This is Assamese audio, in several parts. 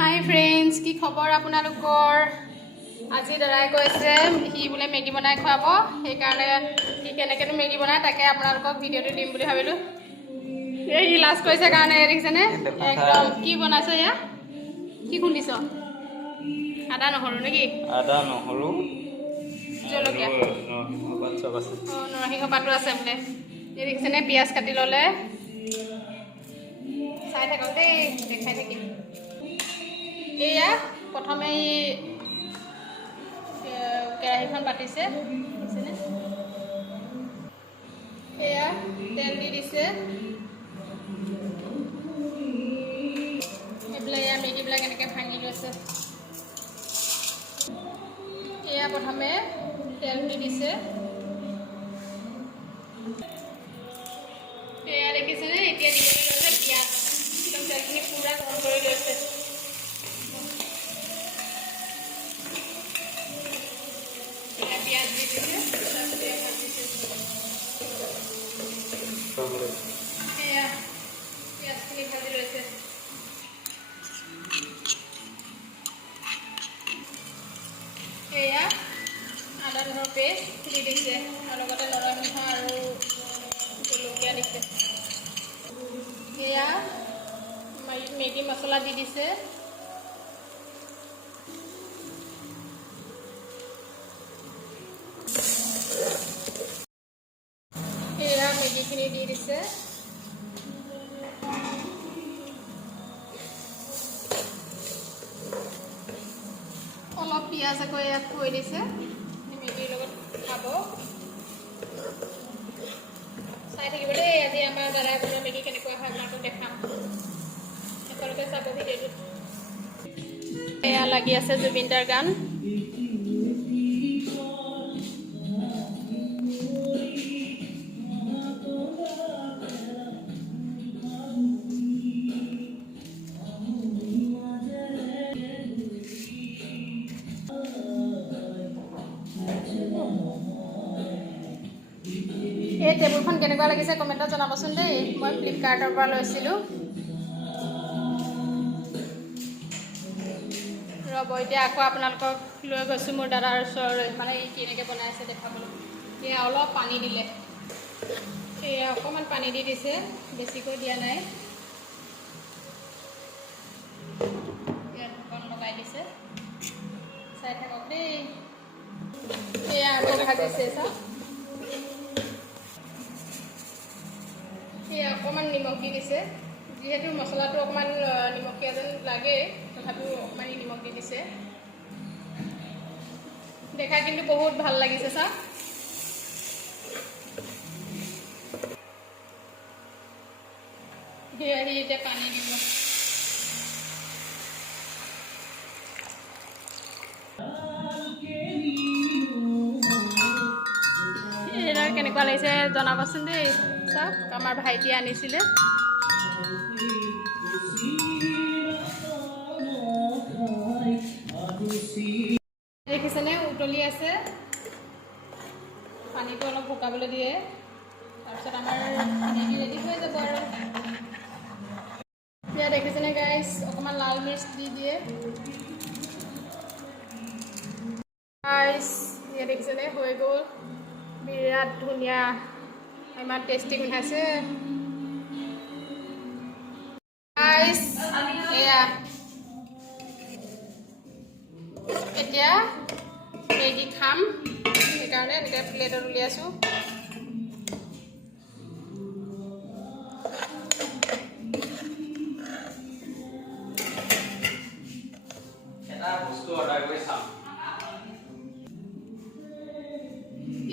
হাই ফ্ৰেণ্ডছ, কি খবৰ আপোনালোকৰ? আজি দাদাই কৈছে সি বোলে মেগী বনাই খুৱাব, সেইকাৰণে সি কেনেকৈনো মেগী বনায় তাকে আপোনালোকক ভিডিঅ'টো দিম বুলি ভাবিলোঁ। এই সি লাজ কৰিছে কাৰণে দেখিছেনে? একদম কি বনাইছ এয়া? কি খুন্দিছ? আদা নহৰু নেকি? আদা নহৰু জলকীয়া, নৰসিংহ পাতো আছে বোলে। এই দেখিছেনে পিঁয়াজ কাটি ল'লে। চাই থাকক দেই, দেখাই থাকিম। এয়া প্ৰথমে কেৰাহীখন পাতিছে, দেখিছেনে? এয়া তেল দি দিছে। এইবিলাক এয়া মেগীবিলাক এনেকৈ ভাঙি লৈছে। এয়া প্ৰথমে তেল দি দিছে। এয়া দেখিছেনে? এতিয়া দিবলৈ লৈছে পিঁয়াজ। একদম তেলখিনি পূৰা গৰম কৰি লৈছে। পিঁয়াজ দি দিছে, এয়া পিঁয়াজখিনি ভাজি লৈছে। এয়া আদা নহৰু পেষ্ট দি দিছে আৰু লগতে নৰসিংহ আৰু জলকীয়া দিছে। এয়া মেগী মছলা দি দিছে। এয়া মেগীখিনি দি দিছে। অলপ পিঁয়াজ আকৌ ইয়াত থৈ দিছে, মেগীৰ লগত খাব। চাই থাকিব দেই, আজি আমাৰ দাদাই বনোৱা মেগী কেনেকুৱা হয় আপোনালোকক দেখাম। একেলগে চাব ভিডিঅ'টোত। এয়া লাগি আছে জুবিনদাৰ গান। এই টেবুলখন কেনেকুৱা লাগিছে কমেণ্টত জনাবচোন দেই। মই ফ্লিপকাৰ্টৰ পৰা লৈছিলোঁ। ৰ'ব, এতিয়া আকৌ আপোনালোকক লৈ গৈছোঁ মোৰ দাদাৰ ওচৰলৈ, মানে ই কেনেকৈ বনাইছে দেখাবলৈ। এয়া অলপ পানী দিলে, এয়া অকণমান পানী দি দিছে, বেছিকৈ দিয়া নাই। ইয়াত ঢাকন লগাই দিছে, চাই থাকক দেই। এয়া আকৌ ভাজিছে চাওক। এয়া অকণমান নিমখ দি দিছে, যিহেতু মছলাটো অকণমান নিমখীয়া যেন লাগে, তথাপিও অকণমান নিমখ দি দিছে। দেখাই কিন্তু বহুত ভাল লাগিছে চাওক। সেয়া সি এতিয়া পানী দিব। এইয়া কেনেকুৱা লাগিছে জনাবচোন দেই। চাওক, আমাৰ ভাইটিয়ে আনিছিলে। দেখিছেনে উতলি আছে, পানীটো অলপ শুকাবলৈ দিয়ে, তাৰপিছত আমাৰ মেগী ৰেডি হৈ যাব আৰু। এতিয়া দেখিছেনে গাইছ, অকণমান লাল মিৰ্চ দি দিয়ে। গাইছ এয়া দেখিছেনে হৈ গ'ল, বিৰাট ধুনীয়া, ইমান টেষ্টি গোন্ধাইছে। গাইছ এয়া এতিয়া মেগী খাম, সেইকাৰণে এনেকৈ প্লেটত উলিয়াইছোঁ।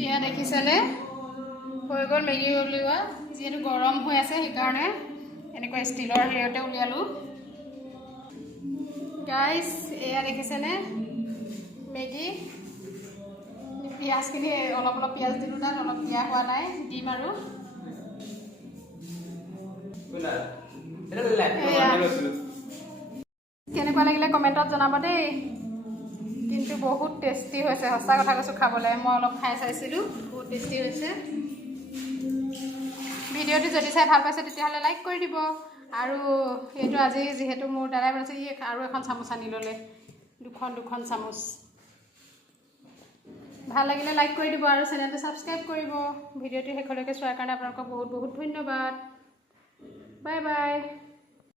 এয়া দেখিছেনে হৈ গ'ল মেগী উলিওৱা। যিহেতু গৰম হৈ আছে সেইকাৰণে এনেকুৱা ষ্টিলৰ হেৰিয়তে উলিয়ালোঁ। গাইছ এয়া দেখিছেনে মেগী। পিঁয়াজখিনি অলপ অলপ পিঁয়াজ দিলোঁ, তাত অলপ দিয়া হোৱা নাই, দিম আৰু। কেনেকুৱা লাগিলে কমেণ্টত জনাব দেই। কিন্তু বহুত টেষ্টি হৈছে, সঁচা কথা কৈছোঁ খাবলৈ। মই অলপ খাই চাইছিলোঁ, বহুত টেষ্টি হৈছে। ভিডিঅ'টো যদি চাই ভাল পাইছে তেতিয়াহ'লে লাইক কৰি দিব আৰু এইটো আজি যিহেতু মোৰ দাদাই বনাইছে, ই আৰু এখন চামুচ আনি ল'লে, দুখন চামুচ। ভাল লাগিলে লাইক কৰি দিব আৰু চেনেলটো ছাবস্ক্ৰাইব কৰিব। ভিডিঅ'টো শেষলৈকে চোৱাৰ কাৰণে আপোনালোকক বহুত বহুত ধন্যবাদ। Bye bye.